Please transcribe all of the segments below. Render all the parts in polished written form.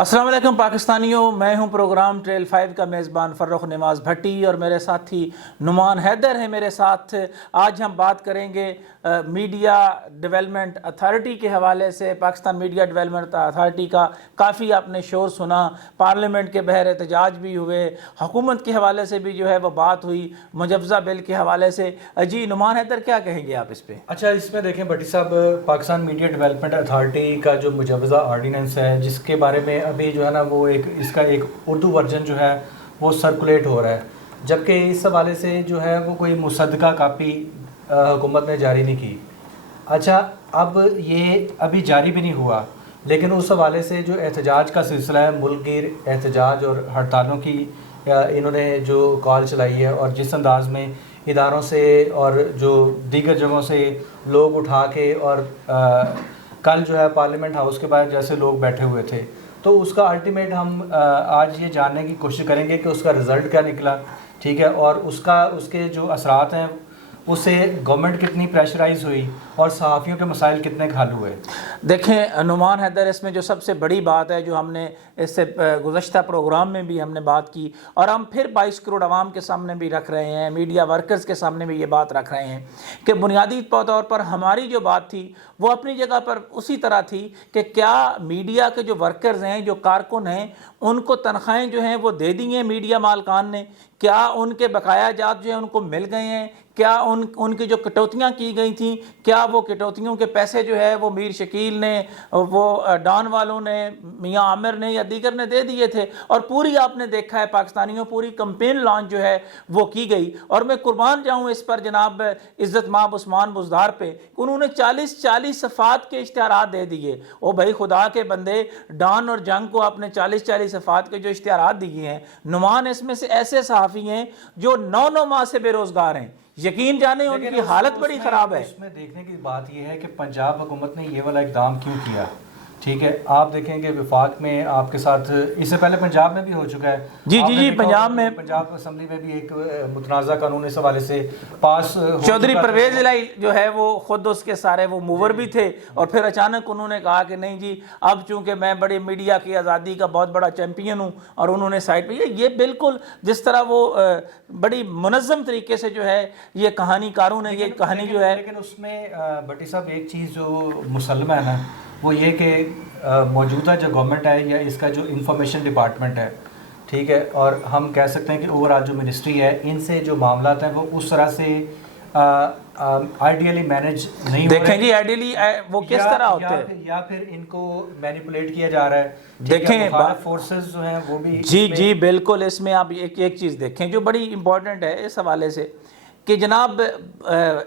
السلام علیکم پاکستانیوں، میں ہوں پروگرام ٹریل 5 کا میزبان فرخ نواز بھٹی اور میرے ساتھی نعمان حیدر ہیں میرے ساتھ۔ آج ہم بات کریں گے میڈیا ڈیولپمنٹ اتھارٹی کے حوالے سے۔ پاکستان میڈیا ڈیولپمنٹ اتھارٹی کا کافی آپ نے شور سنا، پارلیمنٹ کے بہر احتجاج بھی ہوئے، حکومت کے حوالے سے بھی جو ہے وہ بات ہوئی، مجوزہ بل کے حوالے سے۔ جی نعمان حیدر، کیا کہیں گے آپ اس پہ؟ اچھا، اس میں دیکھیں بھٹی صاحب، پاکستان میڈیا ڈیولپمنٹ اتھارٹی کا جو مجوزہ آرڈیننس ہے، جس کے بارے میں ابھی جو ہے نا وہ اس کا ایک اردو ورژن جو ہے وہ سرکولیٹ ہو رہا ہے، جبکہ اس حوالے سے جو ہے وہ کوئی مصدقہ کاپی حکومت نے جاری نہیں کی۔ اچھا، اب یہ ابھی جاری بھی نہیں ہوا، لیکن اس حوالے سے جو احتجاج کا سلسلہ ہے، ملک گیر احتجاج اور ہڑتالوں کی انہوں نے جو کال چلائی ہے، اور جس انداز میں اداروں سے اور جو دیگر جگہوں سے لوگ اٹھا کے، اور کل جو ہے پارلیمنٹ ہاؤس کے باہر جیسے لوگ بیٹھے ہوئے تھے، تو اس کا الٹیمیٹ ہم آج یہ جاننے کی کوشش کریں گے کہ اس کا رزلٹ کیا نکلا، ٹھیک ہے، اور اس کے جو اثرات ہیں اس سے گورنمنٹ کتنی پریشرائز ہوئی اور صحافیوں کے مسائل کتنے حل ہوئے۔ دیکھیں نعمان حیدر، اس میں جو سب سے بڑی بات ہے، جو ہم نے اس سے گزشتہ پروگرام میں بھی ہم نے بات کی، اور ہم پھر 22 کروڑ عوام کے سامنے بھی رکھ رہے ہیں، میڈیا ورکرز کے سامنے بھی یہ بات رکھ رہے ہیں کہ بنیادی طور پر ہماری جو بات تھی وہ اپنی جگہ پر اسی طرح تھی کہ کیا میڈیا کے جو ورکرز ہیں، جو کارکن ہیں، ان کو تنخواہیں جو ہیں وہ دے دی ہیں میڈیا مالکان نے؟ کیا ان کے بقایا جات جو ہیں ان کو مل گئے ہیں؟ کیا ان کی جو کٹوتیاں کی گئی تھیں، کیا وہ کٹوتیوں کے پیسے جو ہے وہ میر شکیل نے، وہ ڈان والوں نے، میاں عامر نے یا دیگر نے دے دیے تھے؟ اور پوری آپ نے دیکھا ہے پاکستانیوں، پوری کمپین لانچ جو ہے وہ کی گئی، اور میں قربان جاؤں اس پر جناب عزت مآب عثمان بزدار پہ، انہوں نے 40 صفحات کے اشتہارات دے دیے۔ او بھائی خدا کے بندے، ڈان اور جنگ کو آپ نے 40 صفحات کے جو اشتہارات دیے ہیں، نعمان اس میں سے ایسے صحافی ہیں جو 9 ماہ سے بے روزگار ہیں، یقین جانیں ان کی حالت بڑی خراب ہے۔ اس میں دیکھنے کی بات یہ ہے کہ پنجاب حکومت نے یہ والا اقدام کیوں کیا، ٹھیک ہے؟ آپ دیکھیں کہ وفاق میں آپ کے ساتھ اس سے پہلے پنجاب میں بھی ہو چکا ہے، جی پنجاب اسمبلی میں بھی ایک متنازع قانون اس حوالے سے پاس ہو چودھری چکا پرویز الہی جو ہے وہ خود اس کے سارے وہ موور بھی تھے، اور پھر اچانک انہوں نے کہا کہ نہیں جی، اب چونکہ میں بڑے میڈیا کی آزادی کا بہت بڑا چیمپئن ہوں، اور انہوں نے سائٹ پہ یہ بالکل جس طرح وہ بڑی منظم طریقے سے جو ہے یہ کہانی کاروں نے یہ کہانی جو ہے۔ لیکن اس میں بھٹی صاحب ایک چیز جو مسلم ہے نا، وہ یہ کہ موجودہ جو گورنمنٹ ہے یا اس کا جو انفارمیشن ڈپارٹمنٹ ہے، ٹھیک ہے، اور ہم کہہ سکتے ہیں کہ اوور آل جو منسٹری ہے، ان سے جو معاملات ہیں وہ اس طرح سے آئیڈیلی مینیج نہیں ہو رہے۔ دیکھیں جی آئیڈیلی وہ کس طرح ہوتے ہیں، یا پھر ان کو مینیپولیٹ کیا جا رہا ہے۔ دیکھیں فورسز جو ہیں وہ بھی جی بالکل، اس میں آپ ایک چیز دیکھیں جو بڑی امپورٹنٹ ہے اس حوالے سے، کہ جناب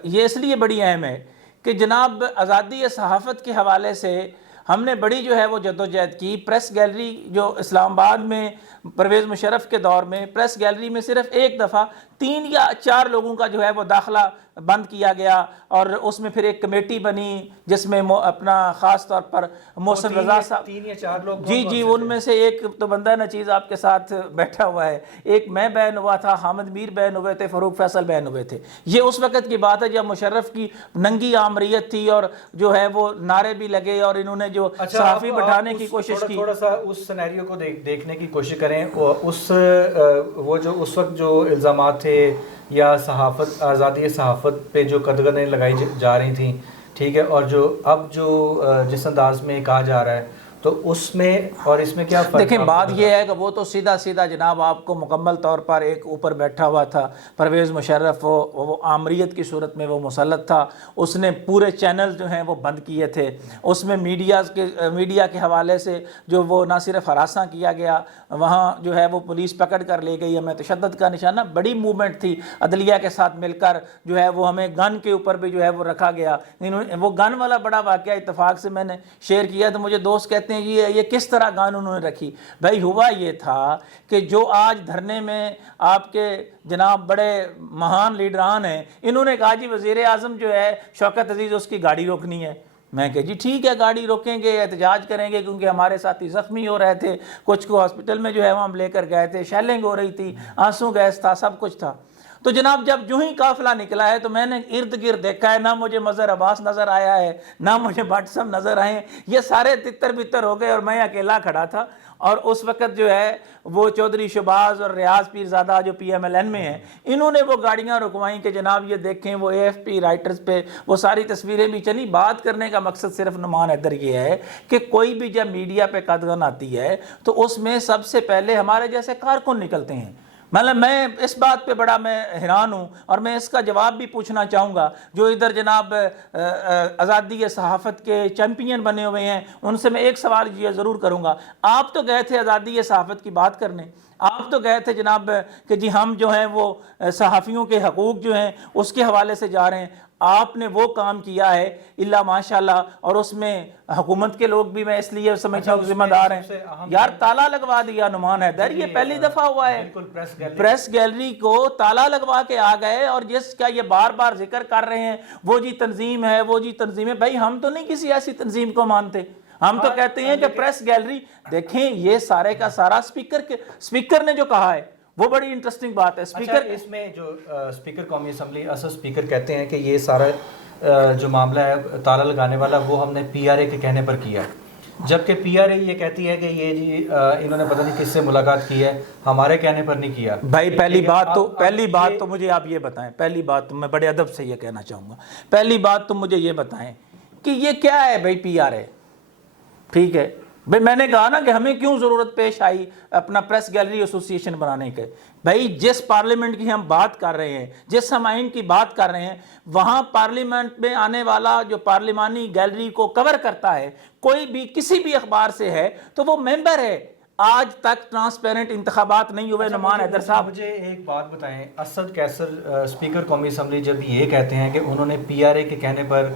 یہ اس لیے بڑی اہم ہے کہ جناب آزادی صحافت کے حوالے سے ہم نے بڑی جو ہے وہ جدوجہد کی۔ پریس گیلری جو اسلام آباد میں پرویز مشرف کے دور میں پریس گیلری میں صرف ایک دفعہ 3 یا 4 لوگوں کا جو ہے وہ داخلہ بند کیا گیا، اور اس میں پھر ایک کمیٹی بنی جس میں اپنا خاص طور پر محسن رضا صاحب، 3 یا 4 لوگ جی ان میں سے ایک تو بندہ نچیز آپ کے ساتھ بیٹھا ہوا ہے، ایک میں بین ہوا تھا، حامد میر بین ہوئے تھے، فاروق فیصل بین ہوئے تھے۔ یہ اس وقت کی بات ہے جب مشرف کی ننگی آمریت تھی، اور جو ہے وہ نعرے بھی لگے، اور انہوں نے جو صحافی بٹھانے کی کوشش کی۔ تھوڑا سا اس سینیریو کو دیکھنے کی کوشش کریں، وہ جو اس وقت جو الزامات تھے یا صحافت، آزادی صحافت پہ جو قدغنیں لگائی جا رہی تھیں، ٹھیک ہے، اور اب جو جس انداز میں کہا جا رہا ہے، تو اس میں اور اس میں کیا فرق؟ دیکھیں بات یہ ہے کہ وہ تو سیدھا جناب آپ کو مکمل طور پر ایک اوپر بیٹھا ہوا تھا پرویز مشرف، وہ آمریت کی صورت میں وہ مسلط تھا، اس نے پورے چینل جو ہیں وہ بند کیے تھے، اس میں میڈیا کے حوالے سے جو وہ نہ صرف ہراساں کیا گیا، وہاں جو ہے وہ پولیس پکڑ کر لے گئی، ہمیں تشدد کا نشانہ، بڑی موومنٹ تھی عدلیہ کے ساتھ مل کر، جو ہے وہ ہمیں گن کے اوپر بھی جو ہے وہ رکھا گیا۔ وہ گن والا بڑا واقعہ اتفاق سے میں نے شیئر کیا تو مجھے دوست کہتے ہیں یہ کس طرح گان انہوں نے رکھی؟ بھائی ہوا یہ تھا کہ جو آج دھرنے میں آپ کے جناب بڑے مہان لیڈران ہیں، انہوں نے کہا جی وزیر اعظم جو ہے شوکت عزیز، اس کی گاڑی روکنی ہے۔ میں کہ جی ٹھیک ہے، گاڑی روکیں گے، احتجاج کریں گے، کیونکہ ہمارے ساتھی زخمی ہو رہے تھے، کچھ کو ہاسپٹل میں جو ہے وہ ہم لے کر گئے تھے، شیلنگ ہو رہی تھی، آنسو گیس تھا، سب کچھ تھا۔ تو جناب جب جو ہی قافلہ نکلا ہے تو میں نے ارد گرد دیکھا ہے، نہ مجھے مظہر عباس نظر آیا ہے، نہ مجھے بٹ صاحب نظر آئے ہیں، یہ سارے تتر بتر ہو گئے اور میں اکیلا کھڑا تھا۔ اور اس وقت جو ہے وہ چودھری شہباز اور ریاض پیرزادہ جو پی ایم ایل این میں ہیں، انہوں نے وہ گاڑیاں رکوائیں کہ جناب یہ دیکھیں وہ اے ایف پی رائٹرز پہ وہ ساری تصویریں بھی چلی۔ بات کرنے کا مقصد صرف نعمان حیدر یہ ہے کہ کوئی بھی جب میڈیا پہ قدغن آتی ہے تو اس میں سب سے پہلے ہمارے جیسے کارکن نکلتے ہیں۔ مطلب میں اس بات پہ بڑا میں حیران ہوں، اور میں اس کا جواب بھی پوچھنا چاہوں گا جو ادھر جناب آزادی صحافت کے چیمپئن بنے ہوئے ہیں، ان سے میں ایک سوال یہ ضرور کروں گا۔ آپ تو گئے تھے آزادی صحافت کی بات کرنے، آپ تو گئے تھے جناب کہ جی ہم جو ہیں وہ صحافیوں کے حقوق جو ہیں اس کے حوالے سے جا رہے ہیں، آپ نے وہ کام کیا ہے اللہ ماشاءاللہ، اور اس میں حکومت کے لوگ بھی میں اس لیے سمجھتا ہوں ذمہ دار ہیں۔ یار تالا لگوا دیا نعمان حیدر، یہ پہلی دفعہ ہوا ہے، پریس گیلری کو تالا لگوا کے آ گئے، اور جس کا یہ بار بار ذکر کر رہے ہیں وہ جی تنظیم ہے، وہ جی تنظیم ہے۔ بھائی ہم تو نہیں کسی ایسی تنظیم کو مانتے، ہم تو کہتے ہیں کہ پریس گیلری دیکھیں، یہ سارے کا سارا اسپیکر نے جو کہا ہے وہ بڑی انٹرسٹنگ بات ہے۔ اسپیکر اس میں جو اسپیکر قومی اسمبلی اصل اسپیکر کہتے ہیں کہ یہ سارا جو معاملہ ہے تالا لگانے والا وہ ہم نے پی آر اے کے کہنے پر کیا، جبکہ پی آر اے یہ کہتی ہے کہ یہ جی انہوں نے پتہ نہیں کس سے ملاقات کی ہے، ہمارے کہنے پر نہیں کیا۔ بھائی پہلی بات تو مجھے آپ یہ بتائیں، پہلی بات تو میں بڑے ادب سے یہ کہنا چاہوں گا، پہلی بات تو مجھے یہ بتائیں کہ یہ کیا ہے بھائی پی آر اے؟ ٹھیک ہے بھائی، میں نے کہا نا کہ ہمیں کیوں ضرورت پیش آئی اپنا پریس گیلری ایسوسی ایشن بنانے کے۔ بھائی جس پارلیمنٹ کی ہم بات کر رہے ہیں، جس ہم آئین کی بات کر رہے ہیں، وہاں پارلیمنٹ میں آنے والا جو پارلیمانی گیلری کو کور کرتا ہے کوئی بھی کسی بھی اخبار سے ہے تو وہ ممبر ہے۔ آج تک ٹرانسپیرنٹ انتخابات نہیں ہوئے نعمان حیدر صاحب۔ مجھے ایک بات بتائیں، اسد کیسر اسپیکر قومی اسمبلی جب یہ کہتے ہیں کہ انہوں نے پی آر اے کے کہنے پر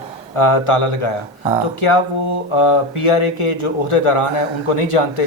تالا لگایا، تو کیا وہ پی آر اے کے جو عہدیداران ہیں ان کو نہیں جانتے؟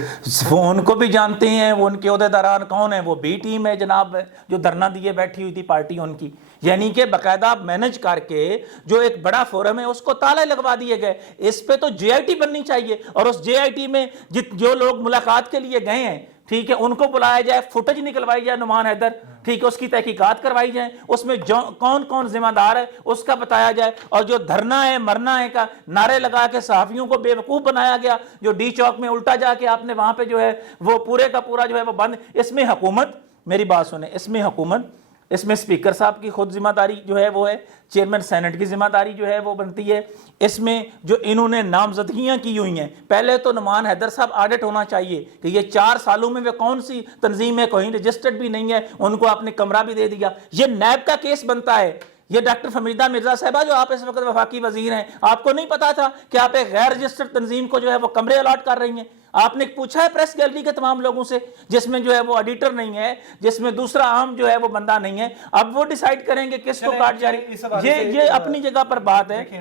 وہ ان کو بھی جانتے ہیں، وہ ان کے عہدیداران کون ہیں؟ وہ بی ٹیم ہے جناب، جو دھرنا دیے بیٹھی ہوئی تھی پارٹی ان کی، یعنی کہ باقاعدہ مینج کر کے جو ایک بڑا فورم ہے اس کو تالے لگوا دیے گئے۔ اس پہ تو جے آئی ٹی بننی چاہیے، اور اس جے آئی ٹی میں جو لوگ ملاقات کے لیے گئے ہیں، ٹھیک ہے، ان کو بلایا جائے، فوٹیج نکلوائی جائے نعمان حیدر، ٹھیک ہے، اس کی تحقیقات کروائی جائیں، اس میں کون کون ذمہ دار ہے اس کا بتایا جائے، اور جو دھرنا ہے مرنا ہے کا نعرے لگا کے صحافیوں کو بے وقوف بنایا گیا، جو ڈی چوک میں الٹا جا کے آپ نے وہاں پہ جو ہے وہ پورے کا پورا جو ہے وہ بند۔ اس میں حکومت، میری بات سنیں، اس میں حکومت، اس میں اسپیکر صاحب کی خود ذمہ داری جو ہے وہ ہے، چیئرمین سینٹ کی ذمہ داری جو ہے وہ بنتی ہے۔ اس میں جو انہوں نے نامزدگیاں کی ہوئی ہیں، پہلے تو نعمان حیدر صاحب آڈٹ ہونا چاہیے کہ یہ 4 سالوں میں وہ کون سی تنظیم ہے، کوئی رجسٹرڈ بھی نہیں ہے، ان کو آپ نے کمرہ بھی دے دیا۔ یہ نیب کا کیس بنتا ہے، یہ ڈاکٹر فمیدہ مرزا صاحبہ جو آپ اس وقت وفاقی وزیر ہیں، آپ کو نہیں پتا تھا کہ آپ ایک غیر رجسٹرڈ تنظیم کو جو ہے وہ کمرے الاٹ کر رہی ہیں؟ آپ نے پوچھا ہے پریس گیلری کے تمام لوگوں سے، جس میں جو ہے وہ ایڈیٹر نہیں ہے، جس میں دوسرا عام جو ہے وہ بندہ نہیں ہے؟ اب وہ ڈیسائیڈ کریں گے کس کو کاٹ جائے، یہ اپنی جگہ پر بات ہے۔ دیکھیں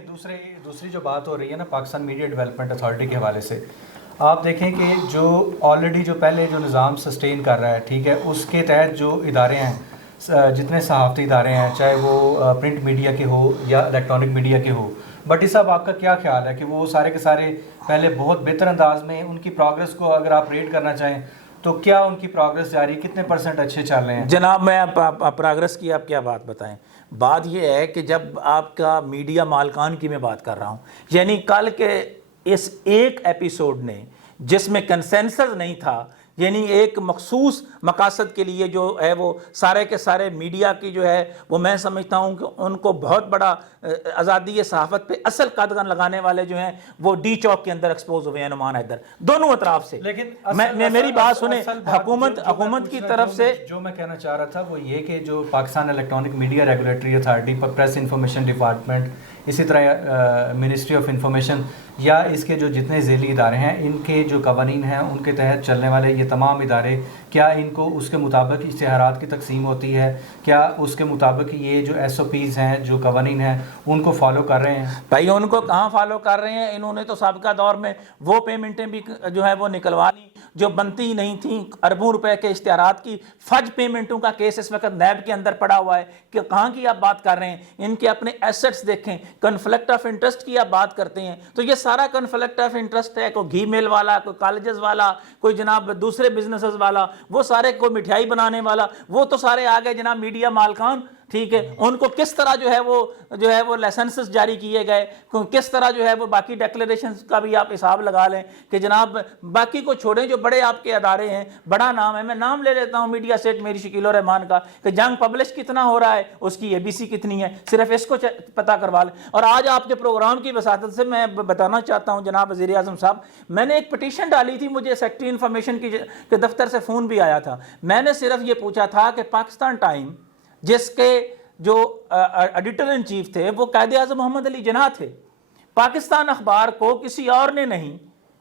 دوسری جو بات ہو رہی ہے نا پاکستان میڈیا ڈیولپمنٹ اتھارٹی کے حوالے سے، آپ دیکھیں کہ جو آلریڈی جو پہلے جو نظام سسٹین کر رہا ہے، ٹھیک ہے، اس کے تحت جو ادارے ہیں، جتنے صحافتی ادارے ہیں، چاہے وہ پرنٹ میڈیا کے ہو یا الیکٹرانک میڈیا کے ہو، بٹ اس صاحب آپ کا کیا خیال ہے کہ وہ سارے کے سارے پہلے بہت بہتر انداز میں ان کی پروگرس کو اگر آپ ریٹ کرنا چاہیں تو کیا ان کی پروگرس جاری، کتنے % اچھے چل رہے ہیں؟ جناب میں پروگرس کی آپ کیا بات بتائیں، بات یہ ہے کہ جب آپ کا میڈیا مالکان کی میں بات کر رہا ہوں، یعنی کل کے اس ایک ایپیسوڈ نے جس میں کنسنسس نہیں تھا، یعنی ایک مخصوص مقاصد کے لیے جو ہے وہ سارے کے سارے میڈیا کی جو ہے وہ میں سمجھتا ہوں کہ ان کو بہت بڑا آزادی صحافت پہ اصل قدغن لگانے والے جو ہیں وہ ڈی چوک کے اندر ایکسپوز ہوئے ہیں نعمان حیدر دونوں اطراف سے۔ لیکن میری بات سنیں، حکومت کی طرف سے جو میں کہنا چاہ رہا تھا وہ یہ کہ جو Pakistan electronic media regulatory authority پر پریس انفارمیشن ڈپارٹمنٹ، اسی طرح منسٹری آف انفارمیشن یا اس کے جو جتنے ذیلی ادارے ہیں، ان کے جو قوانین ہیں ان کے تحت چلنے والے یہ تمام ادارے، کیا ان کو اس کے مطابق اشتہارات کی تقسیم ہوتی ہے؟ کیا اس کے مطابق یہ جو ایس او پیز ہیں، جو قوانین ہیں، ان کو فالو کر رہے ہیں؟ بھائی ان کو کہاں فالو کر رہے ہیں؟ انہوں نے تو سابقہ دور میں وہ پیمنٹیں بھی جو ہے وہ نکلوا لی جو بنتی نہیں تھیں، اربوں روپے کے اشتہارات کی فج پیمنٹوں کا کیس اس وقت نیب کے اندر پڑا ہوا ہے کہ کہاں کی آپ بات کر رہے ہیں؟ ان کے اپنے ایسٹس دیکھیں، کنفلکٹ آف انٹرسٹ کی آپ بات کرتے ہیں تو یہ سارا کنفلکٹ آف انٹرسٹ ہے، کوئی گھی مل والا، کوئی کالجز والا، کوئی جناب دوسرے بزنسز والا، وہ سارے کوئی مٹھائی بنانے والا، وہ تو سارے آگے جناب میڈیا مالکان ٹھیک ہے، ان کو کس طرح جو ہے وہ لائسنسز جاری کیے گئے، کس طرح جو ہے وہ باقی ڈیکلریشنز کا بھی آپ حساب لگا لیں کہ جناب باقی کو چھوڑیں، جو بڑے آپ کے ادارے ہیں، بڑا نام ہے، میں نام لے لیتا ہوں میڈیا سیٹ میری شکیل الرحمان کا، کہ جنگ پبلش کتنا ہو رہا ہے، اس کی ABC کتنی ہے، صرف اس کو پتہ کروا لیں۔ اور آج آپ کے پروگرام کی وساطت سے میں بتانا چاہتا ہوں جناب وزیر اعظم صاحب، میں نے ایک پٹیشن ڈالی تھی، مجھے سیکرٹری انفارمیشن کے دفتر سے فون بھی آیا تھا، میں نے صرف یہ پوچھا تھا کہ پاکستان ٹائم جس کے جو ایڈیٹر ان چیف تھے وہ قائد اعظم محمد علی جناح تھے، پاکستان اخبار کو کسی اور نے نہیں،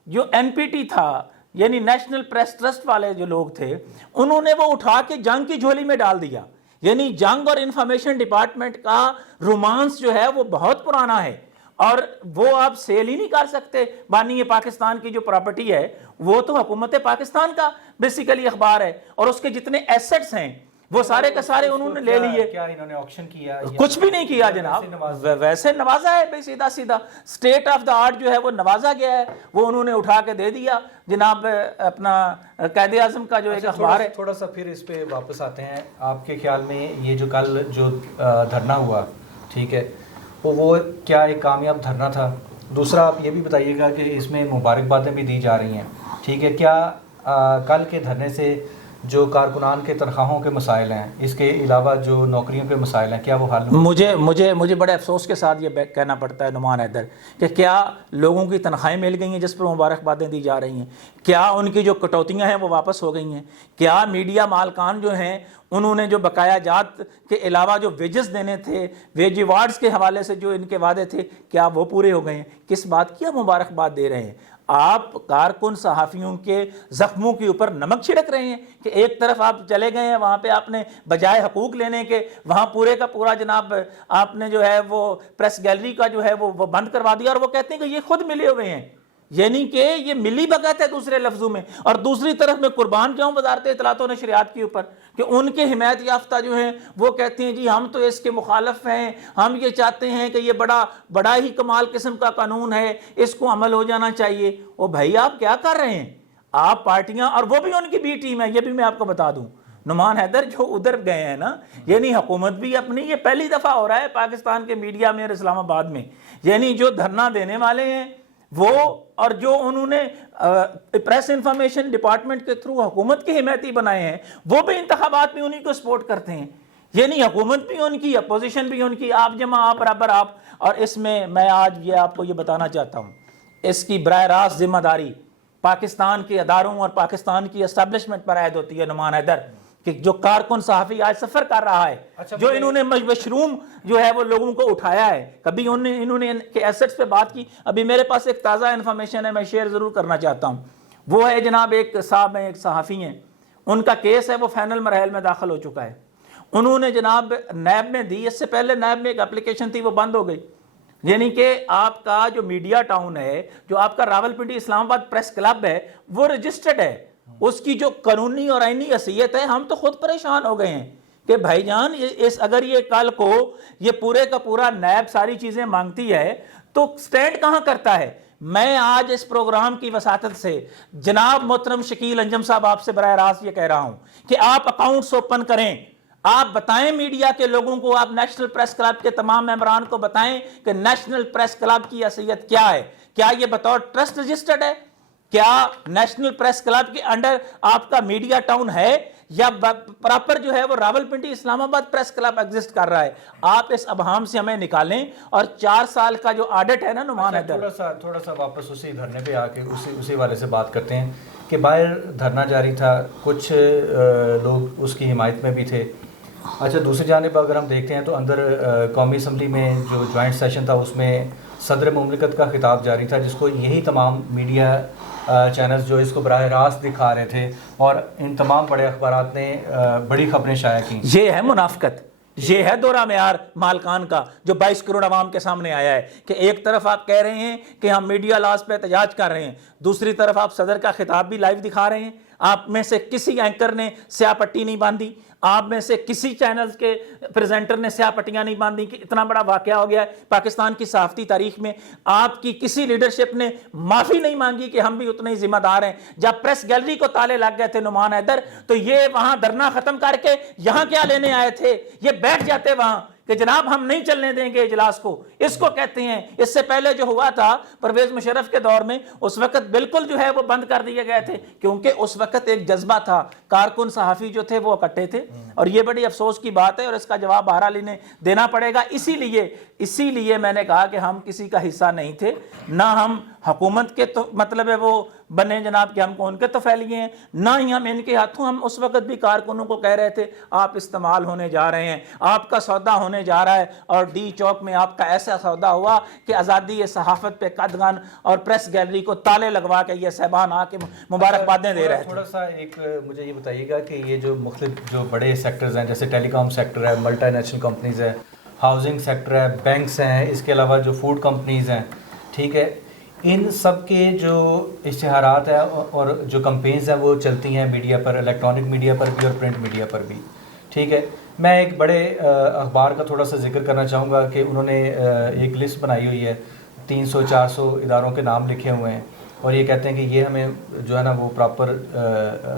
جو NPT تھا یعنی نیشنل پریس ٹرسٹ والے جو لوگ تھے، انہوں نے وہ اٹھا کے جنگ کی جھولی میں ڈال دیا۔ یعنی جنگ اور انفارمیشن ڈپارٹمنٹ کا رومانس جو ہے وہ بہت پرانا ہے، اور وہ آپ سیل ہی نہیں کر سکتے۔ بانی پاکستان کی جو پراپرٹی ہے وہ تو حکومت پاکستان کا بیسیکلی اخبار ہے، اور اس کے جتنے ایسٹس ہیں وہ سارے کے سارے انہوں نے لے لیے۔ کیا انہوں نے آکشن کیا؟ کچھ بھی نہیں کیا جناب، ویسے نوازا ہے بھائی، سیدھا سیدھا اسٹیٹ آف دا آرٹ جو ہے وہ نوازا گیا ہے، وہ انہوں نے اٹھا کے دے دیا جناب اپنا قائد اعظم کا جو ایک اخبار ہے۔ تھوڑا سا پھر اس پہ واپس آتے ہیں، آپ کے خیال میں یہ جو کل جو دھرنا ہوا، ٹھیک ہے، وہ کیا ایک کامیاب دھرنا تھا؟ دوسرا آپ یہ بھی بتائیے گا کہ اس میں مبارکبادیں بھی دی جا رہی ہیں، ٹھیک ہے، کیا کل کے دھرنے سے جو کارکنان کے تنخواہوں کے مسائل ہیں، اس کے علاوہ جو نوکریوں کے مسائل ہیں، کیا وہ حل ہوئے؟ مجھے بڑے افسوس کے ساتھ یہ کہنا پڑتا ہے نعمان حیدر کہ کیا لوگوں کی تنخواہیں مل گئی ہیں جس پر مبارکبادیں دی جا رہی ہیں؟ کیا ان کی جو کٹوتیاں ہیں وہ واپس ہو گئی ہیں؟ کیا میڈیا مالکان جو ہیں انہوں نے جو بقایا جات کے علاوہ جو ویجز دینے تھے، ویج ایوارڈز کے حوالے سے جو ان کے وعدے تھے، کیا وہ پورے ہو گئے ہیں؟ کس بات کی آپ مبارکباد دے رہے ہیں؟ آپ کارکن صحافیوں کے زخموں کے اوپر نمک چھڑک رہے ہیں کہ ایک طرف آپ چلے گئے ہیں، وہاں پہ آپ نے بجائے حقوق لینے کے وہاں پورے کا پورا جناب آپ نے جو ہے وہ پریس گیلری کا جو ہے وہ بند کروا دیا، اور وہ کہتے ہیں کہ یہ خود ملے ہوئے ہیں، یعنی کہ یہ ملی بھگت ہے دوسرے لفظوں میں۔ اور دوسری طرف میں قربان جاؤں وزارت اطلاعات و نشریات کے اوپر کہ ان کے حمایت یافتہ جو ہیں وہ کہتے ہیں جی ہم تو اس کے مخالف ہیں، ہم یہ چاہتے ہیں کہ یہ بڑا ہی کمال قسم کا قانون ہے، اس کو عمل ہو جانا چاہیے۔ او بھائی آپ کیا کر رہے ہیں؟ آپ پارٹیاں، اور وہ بھی ان کی بی ٹیم ہے، یہ بھی میں آپ کو بتا دوں، نعمان حیدر جو ادھر گئے ہیں نا، یعنی حکومت بھی اپنی، یہ پہلی دفعہ ہو رہا ہے پاکستان کے میڈیا میں اور اسلام آباد میں، یعنی جو دھرنا دینے والے ہیں وہ، اور جو انہوں نے پریس انفارمیشن ڈپارٹمنٹ کے تھرو حکومت کی حمایتی بنائے ہیں، وہ بھی انتخابات میں انہی کو سپورٹ کرتے ہیں، یعنی حکومت بھی ان کی، اپوزیشن بھی ان کی، آپ جمع آپ برابر آپ۔ اور اس میں آج یہ آپ کو یہ بتانا چاہتا ہوں، اس کی براہ راست ذمہ داری پاکستان کے اداروں اور پاکستان کی اسٹیبلشمنٹ پر عائد ہوتی ہے نعمان حیدر، کہ جو کارکن صحافی آج سفر کر رہا ہے، جو انہوں نے مشروم جو ہے وہ لوگوں کو اٹھایا ہے، کبھی انہوں نے ان کے ایسٹس پہ بات کی۔ ابھی میرے پاس ایک تازہ انفارمیشن ہے، میں شیئر ضرور کرنا چاہتا ہوں، وہ ہے جناب ایک صاحب ہیں، ایک صحافی ہیں، ان کا کیس ہے وہ فائنل مراحل میں داخل ہو چکا ہے، انہوں نے جناب نیب میں دی، اس سے پہلے نیب میں ایک اپلیکیشن تھی وہ بند ہو گئی، یعنی کہ آپ کا جو میڈیا ٹاؤن ہے، جو آپ کا راولپنڈی اسلام آباد پریس کلب ہے، وہ رجسٹرڈ ہے، اس کی جو قانونی اور آئینی حیثیت ہے، ہم تو خود پریشان ہو گئے ہیں کہ بھائی جان اگر یہ کل کو یہ پورے کا پورا نیب ساری چیزیں مانگتی ہے تو سٹینڈ کہاں کرتا ہے؟ میں آج اس پروگرام کی وساطت سے جناب محترم شکیل انجم صاحب آپ سے براہ راست یہ کہہ رہا ہوں کہ آپ اکاؤنٹس اوپن کریں، آپ بتائیں میڈیا کے لوگوں کو، آپ نیشنل پریس کلب کے تمام ممبران کو بتائیں کہ نیشنل پریس کلب کی حیثیت کیا ہے، کیا یہ بطور ٹرسٹ رجسٹرڈ ہے، کیا نیشنل پریس کلب کے انڈر آپ کا میڈیا ٹاؤن ہے، یا پراپر جو ہے وہ راولپنڈی اسلام آباد پریس کلب ایگزسٹ کر رہا ہے؟ آپ اس ابہام سے ہمیں نکالیں، اور 4 سال کا جو آڈٹ ہے نا نعمان حیدر، تھوڑا سا واپس اسی دھرنے پہ آ کے اسی والے سے بات کرتے ہیں کہ باہر دھرنا جاری تھا، کچھ لوگ اس کی حمایت میں بھی تھے۔ اچھا، دوسری جانب اگر ہم دیکھتے ہیں تو اندر قومی اسمبلی میں جو جوائنٹ سیشن تھا اس میں صدر مملکت کا خطاب جاری تھا، جس کو یہی تمام میڈیا چینلز جو اس کو براہ راست دکھا رہے تھے، اور ان تمام بڑے اخبارات نے بڑی خبریں شائع کی۔ یہ ہے منافقت، یہ ہے دورہ معیار مالکان کا جو 22 کروڑ عوام کے سامنے آیا ہے کہ ایک طرف آپ کہہ رہے ہیں کہ ہم میڈیا لاز پہ احتجاج کر رہے ہیں، دوسری طرف آپ صدر کا خطاب بھی لائیو دکھا رہے ہیں، آپ میں سے کسی اینکر نے سیاہ پٹی نہیں باندھی، آپ میں سے کسی چینل کے پریزنٹر نے سیاہ پٹیاں نہیں باندھی کہ اتنا بڑا واقعہ ہو گیا ہے پاکستان کی صحافتی تاریخ میں. آپ کی کسی لیڈرشپ نے معافی نہیں مانگی کہ ہم بھی اتنے ہی ذمہ دار ہیں. جب پریس گیلری کو تالے لگ گئے تھے نعمان حیدر, تو یہ وہاں دھرنا ختم کر کے یہاں کیا لینے آئے تھے؟ یہ بیٹھ جاتے وہاں کہ جناب ہم نہیں چلنے دیں گے اجلاس کو. اس کو کہتے ہیں. اس سے پہلے جو ہوا تھا پرویز مشرف کے دور میں, اس وقت بالکل جو ہے وہ بند کر دیے گئے تھے, کیونکہ اس وقت ایک جذبہ تھا, کارکن صحافی جو تھے وہ اکٹھے تھے, اور یہ بڑی افسوس کی بات ہے, اور اس کا جواب بہرحال انہیں دینا پڑے گا. اسی لیے میں نے کہا کہ ہم کسی کا حصہ نہیں تھے, نہ ہم حکومت کے تو مطلب ہے وہ بنے جناب کہ ہم کو ان کے تو پھیلیے ہیں, نہ ہی ہم ان کے ہاتھوں. ہم اس وقت بھی کارکنوں کو کہہ رہے تھے آپ استعمال ہونے جا رہے ہیں, آپ کا سودا ہونے جا رہا ہے, اور ڈی چوک میں آپ کا ایسا سودا ہوا کہ آزادی صحافت پہ قدغن اور پریس گیلری کو تالے لگوا کے یہ صاحبان آ کے مبارکبادیں دے رہے تھے. تھوڑا سا ایک مجھے یہ بتائیے گا کہ یہ جو مختلف جو بڑے سیکٹرز ہیں, جیسے ٹیلی کام سیکٹر ہے, ملٹی نیشنل کمپنیز ہے, ہاؤسنگ سیکٹر ہے, بینکس ہیں, اس کے علاوہ جو فوڈ کمپنیز ہیں, ٹھیک ہے, ان سب کے جو اشتہارات ہیں اور جو کمپینز ہیں وہ چلتی ہیں میڈیا پر, الیکٹرانک میڈیا پر بھی اور پرنٹ میڈیا پر بھی, ٹھیک ہے. میں ایک بڑے اخبار کا تھوڑا سا ذکر کرنا چاہوں گا کہ انہوں نے ایک لسٹ بنائی ہوئی ہے, 300-400 اداروں کے نام لکھے ہوئے ہیں, اور یہ کہتے ہیں کہ یہ ہمیں جو ہے نا وہ پراپر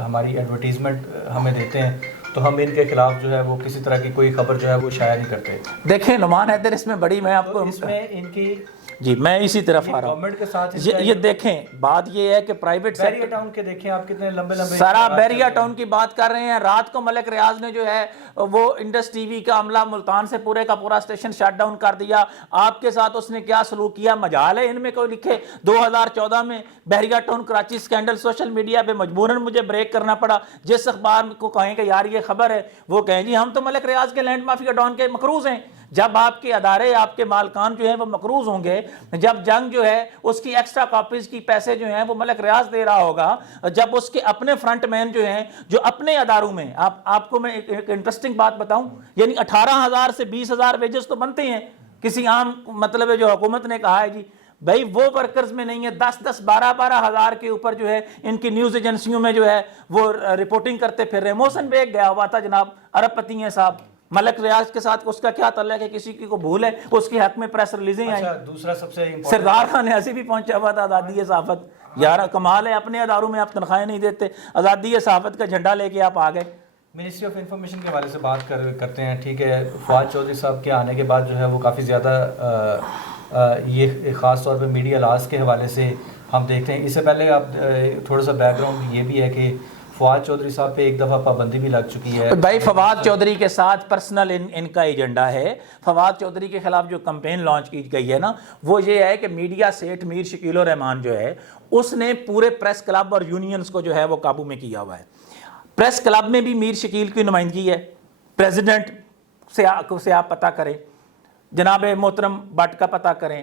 ہماری ایڈورٹیزمنٹ ہمیں دیتے ہیں, تو ہم ان کے خلاف جو ہے وہ کسی طرح کی کوئی خبر جو ہے وہ شائع نہیں کرتے. دیکھیں نعمان حیدر اس میں بڑی, میں آپ کو اس میں ان کی جی میں اسی طرف آ رہا ہوں. گورنمنٹ کے ساتھ یہ دیکھیں بات یہ ہے کہ پرائیویٹ بیریا ٹاؤن کے دیکھیں آپ کتنے لمبے سارا بیریا ٹاؤن کی بات کر رہے ہیں. رات کو ملک ریاض نے جو ہے وہ انڈس ٹی وی کا عملہ ملتان سے پورے کا پورا اسٹیشن شٹ ڈاؤن کر دیا. آپ کے ساتھ اس نے کیا سلوک کیا مجال ہے ان میں کوئی لکھے. 2014 میں Bahria town Karachi scandal social media پہ مجبوراً مجھے بریک کرنا پڑا. جس اخبار کو کہیں کہ یار یہ خبر ہے, وہ کہیں جی ہم تو ملک ریاض کے لینڈ مافیا ڈاؤن کے مقروض ہیں. جب آپ کے ادارے آپ کے مالکان جو ہیں وہ مقروض ہوں گے, جب جنگ جو ہے اس کی ایکسٹرا کاپیز کی پیسے جو ہیں وہ ملک ریاض دے رہا ہوگا, جب اس کے اپنے فرنٹ مین جو ہیں جو اپنے اداروں میں, آپ کو میں ایک انٹرسٹنگ بات بتاؤں, یعنی 18,000 سے 20,000 ویجز تو بنتے ہیں کسی عام مطلب ہے جو حکومت نے کہا ہے جی بھائی وہ ورکرز میں نہیں ہے. 10-10 12-12 ہزار کے اوپر جو ہے ان کی نیوز ایجنسیوں میں جو ہے وہ رپورٹنگ کرتے پھر رہے. محسن بیگ گیا ہوا تھا جناب, ارب پتی ہیں صاحب, ملک ریاض کے ساتھ اس کا کیا تعلق ہے؟ کسی کی کو بھول ہے اس کے حق میں پریس ریلیزیں آئیں. دوسرا سب سے سردار خان ایسی بھی پہنچا ہوا تھا آزادی صحافت. یار کمال ہے, اپنے اداروں میں آپ تنخواہیں نہیں دیتے, آزادی صحافت کا جھنڈا لے کے آپ آ گئے. منسٹری آف انفارمیشن کے حوالے سے بات کرتے ہیں, ٹھیک ہے. فواد چودھری صاحب کے آنے کے بعد جو ہے وہ کافی زیادہ یہ خاص طور پہ میڈیا لاز کے حوالے سے ہم دیکھتے ہیں. اس سے پہلے آپ تھوڑا سا بیک گراؤنڈ یہ بھی ہے کہ فواد چودھری صاحب پہ ایک دفعہ پابندی بھی لگ چکی ہے. بھائی فواد چودھری کے ساتھ پرسنل ان کا ایجنڈا ہے. فواد چودھری کے خلاف جو کمپین لانچ کی گئی ہے نا, وہ یہ ہے کہ میڈیا سیٹ میر شکیل الرحمان جو ہے اس نے پورے پریس کلب اور یونینز کو جو ہے وہ قابو میں کیا ہوا ہے. پریس کلب میں بھی میر شکیل کی نمائندگی ہے. پریزیڈنٹ سے آپ پتہ کریں, جناب محترم بٹ کا پتہ کریں,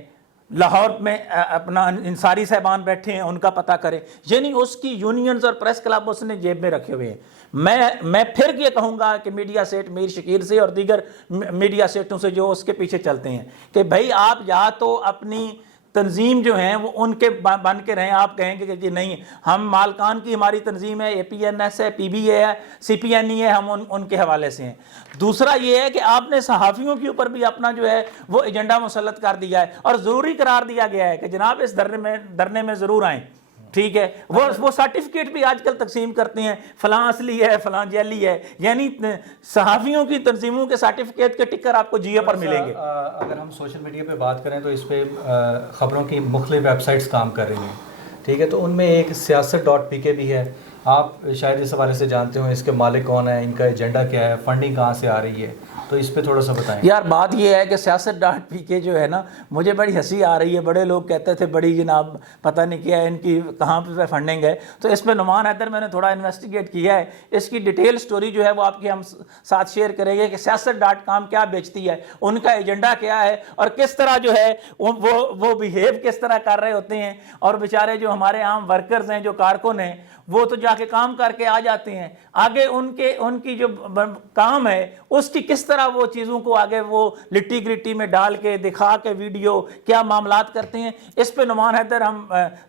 لاہور میں اپنا انصاری صاحبان بیٹھے ہیں ان کا پتہ کریں. یعنی اس کی یونینز اور پریس کلب اس نے جیب میں رکھے ہوئے ہیں. میں پھر یہ کہوں گا کہ میڈیا سیٹ میر شکیل سے اور دیگر میڈیا سیٹوں سے جو اس کے پیچھے چلتے ہیں کہ بھائی آپ یا تو اپنی تنظیم جو ہیں وہ ان کے بن کے رہیں. آپ کہیں گے کہ جی نہیں ہم مالکان کی ہماری تنظیم ہے, APNS ہے, PBA ہے, CPNE ہے, ہم ان کے حوالے سے ہیں. دوسرا یہ ہے کہ آپ نے صحافیوں کے اوپر بھی اپنا جو ہے وہ ایجنڈا مسلط کر دیا ہے اور ضروری قرار دیا گیا ہے کہ جناب اس دھرنے میں ضرور آئیں. ٹھیک ہے, وہ سرٹیفکیٹ بھی آج کل تقسیم کرتے ہیں, فلاں اصلی ہے فلاں جعلی ہے. یعنی صحافیوں کی تنظیموں کے سرٹیفکیٹ کے ٹکر آپ کو جیو پر ملیں گے. اگر ہم سوشل میڈیا پہ بات کریں تو اس پہ خبروں کی مختلف ویب سائٹس کام کر رہی ہیں, ٹھیک ہے. تو ان میں ایک سیاست.pk بھی ہے. آپ شاید اس حوالے سے جانتے ہوں اس کے مالک کون ہیں, ان کا ایجنڈا کیا ہے, فنڈنگ کہاں سے آ رہی ہے, تو اس پہ تھوڑا سا بتائیں. یار بات یہ ہے کہ سیاست.pk جو ہے نا, مجھے بڑی ہنسی آ رہی ہے. بڑے لوگ کہتے تھے بڑی جناب پتہ نہیں کیا ہے ان کی کہاں پہ فنڈنگ ہے. تو اس پہ نعمان حیدر میں نے تھوڑا انویسٹیگیٹ کیا ہے. اس کی ڈیٹیل سٹوری جو ہے وہ آپ کی ہم ساتھ شیئر کریں گے کہ سیاست.com کیا بیچتی ہے, ان کا ایجنڈا کیا ہے, اور کس طرح جو ہے وہ بیہیو کس طرح کر رہے ہوتے ہیں. اور بیچارے جو ہمارے عام ورکرز ہیں, جو کارکن ہیں, وہ تو جا کے کام کر کے آ جاتے ہیں. آگے ان کی جو کام ہے اس کی کس طرح وہ چیزوں کو آگے وہ لٹی گریٹی میں ڈال کے دکھا کے ویڈیو کیا معاملات کرتے ہیں, اس پہ نعمان حیدر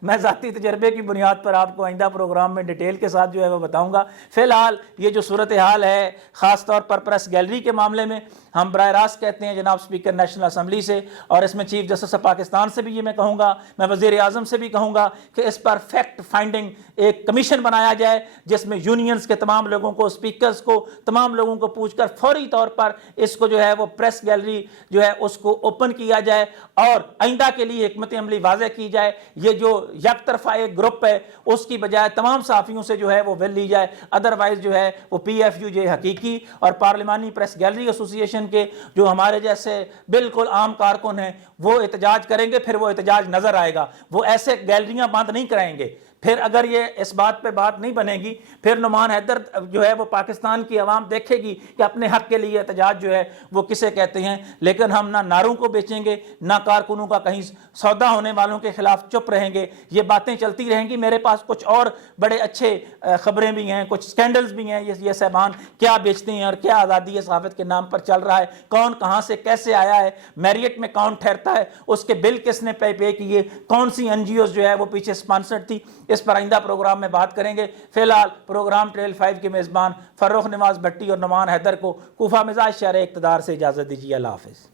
میں ذاتی تجربے کی بنیاد پر آپ کو آئندہ پروگرام میں ڈیٹیل کے ساتھ جو ہے وہ بتاؤں گا. فی الحال یہ جو صورتحال ہے خاص طور پر پریس گیلری کے معاملے میں, ہم براہ راست کہتے ہیں جناب اسپیکر نیشنل اسمبلی سے, اور اس میں چیف جسٹس آف پاکستان سے بھی یہ میں کہوں گا, میں وزیر اعظم سے بھی کہوں گا کہ اس پر فیکٹ فائنڈنگ ایک کمیشن بنایا جائے جس میں یونینز کے تمام لوگوں کو, اسپیکرز کو, تمام لوگوں کو پوچھ کر فوری طور پر اس کو جو ہے وہ پریس گیلری جو ہے اس کو اوپن کیا جائے اور آئندہ کے لیے حکمت عملی واضح کی جائے. یہ جو یک طرفہ ایک گروپ ہے اس کی بجائے تمام صحافیوں سے جو ہے وہ ول لی جائے, ادروائز جو ہے وہ پی ایف یو جو حقیقی اور پارلیمانی پریس گیلری ایسوسی ایشن کے جو ہمارے جیسے بالکل عام کارکن ہیں وہ احتجاج کریں گے, پھر وہ احتجاج نظر آئے گا. وہ ایسے گیلریاں بند نہیں کرائیں گے. پھر اگر یہ اس بات پہ بات نہیں بنے گی, پھر نعمان حیدر جو ہے وہ پاکستان کی عوام دیکھے گی کہ اپنے حق کے لیے احتجاج جو ہے وہ کسے کہتے ہیں. لیکن ہم نہ نعروں کو بیچیں گے, نہ کارکنوں کا کہیں سودا ہونے والوں کے خلاف چپ رہیں گے. یہ باتیں چلتی رہیں گی. میرے پاس کچھ اور بڑے اچھے خبریں بھی ہیں, کچھ سکینڈلز بھی ہیں. یہ صاحبان کیا بیچتے ہیں اور کیا آزادی صحافت کے نام پر چل رہا ہے, کون کہاں سے کیسے آیا ہے, میریٹ میں کون ٹھہرتا ہے, اس کے بل کس نے پے کیے, کون سی این جی اوز جو ہے وہ پیچھے اسپانسر تھی. اس پر آئندہ پروگرام میں بات کریں گے. فی الحال پروگرام ٹریل 5 کے میزبان فروخ نواز بھٹی اور نعمان حیدر کو کوفہ مزاج شہر اقتدار سے اجازت دیجیے. اللہ حافظ.